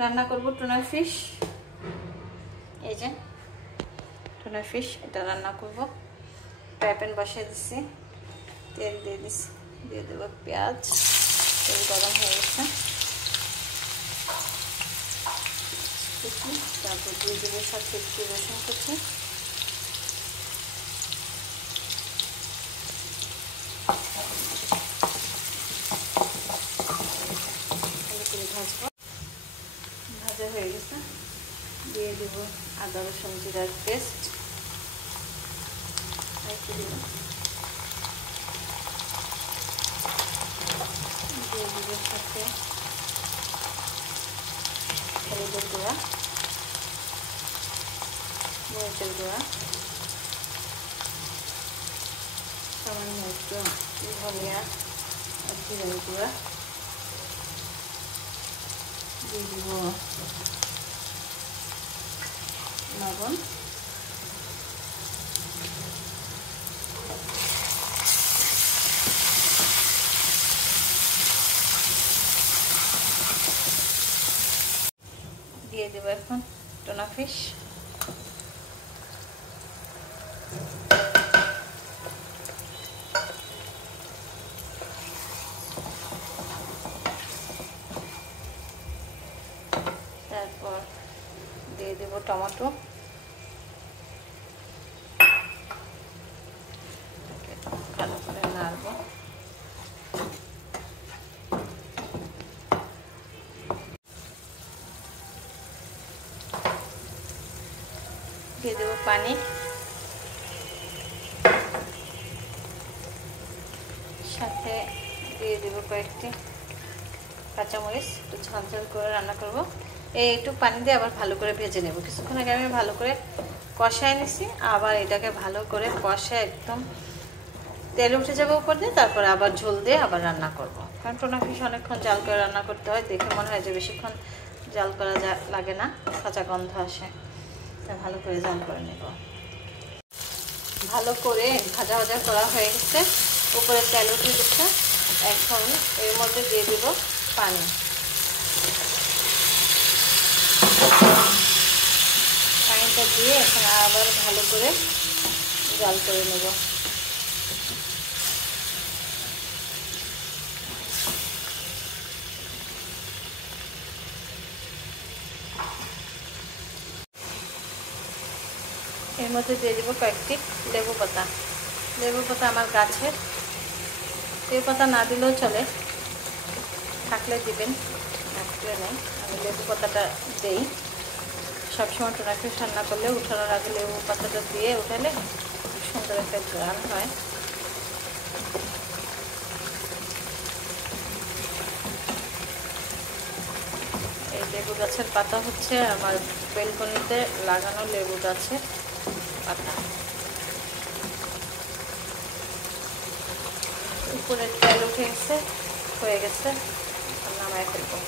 রান্না করব tuna fish. এই যে টুনা ফিশ, এটা রান্না করব। ফ্রাই প্যান বসিয়ে দিচ্ছি, তেল দিয়ে দিচ্ছি, দিয়ে দেবো পেঁয়াজ। তেল গরম হয়ে গেছে, তারপর দিয়ে দেবো সাথে একটু রসুন কুচি, ভাজবো। ভাজা হয়ে গেছে, দিয়ে দেব আদা রসুন জিরার পেস্ট, একটু দেব, দিয়ে দেব সাথে হলুদের গুঁড়া, মরিচের গুঁড়া, সামান্য একটু ধনিয়া আর জিরার গুঁড়া, দিয়ে দেব লবণ, দিয়ে দেবো এখন টুনা ফিশ। তারপর দিয়ে দেবো টমেটো, ভালো করে নাড়ব। দিয়ে দেবো পানি, সাথে দিয়ে দেবো কয়েকটি কাঁচামরিচ। একটু ঝাল ঝাল করে রান্না করব। একটু পানি দিয়ে আবার ভালো করে ভেজে নেব। কিছুক্ষণ আগে আমি ভালো করে কষায় নিছি, আবার এটাকে ভালো করে কষায় একদম তেল উঠে যাবে উপর দিয়ে, তারপরে আবার ঝোল দিয়ে আবার রান্না করব। কারণ টুনা ফিশ অনেকক্ষণ জাল করে রান্না করতে হয়, দেখে মনে হয় যে বেশিক্ষণ জাল করা লাগে না, কাঁচা গন্ধ আসে। তা ভালো করে জাল করে নেব। ভালো করে ভাজা ভাজা করা হয়ে গেছে, উপরে তেল উঠে গেছে। এখন এর মধ্যে দিয়ে দেব পানি। পানিটা দিয়ে এখন আবার ভালো করে জাল করে নেব। এর মধ্যে দিয়ে দেবো কয়েকটি লেবু পাতা। লেবু পাতা আমার গাছের, লেবু পাতা না দিলেও চলে, থাকলে দিবেন, না থাকলে নেই। আমি লেবু পাতাটা দিই সবসময়। টুনা ফিশ রান্না করলে উঠানোর আগে লেবু পাতাটা দিয়ে উঠালে খুব সুন্দর একটা ঘ্রাণ হয়। এই লেবু গাছের পাতা হচ্ছে আমার বেলকনিতে লাগানো লেবু গাছের পাতা। উপরে তেল উঠে গেছে, হয়ে গেছে, নামায় ফেলবো।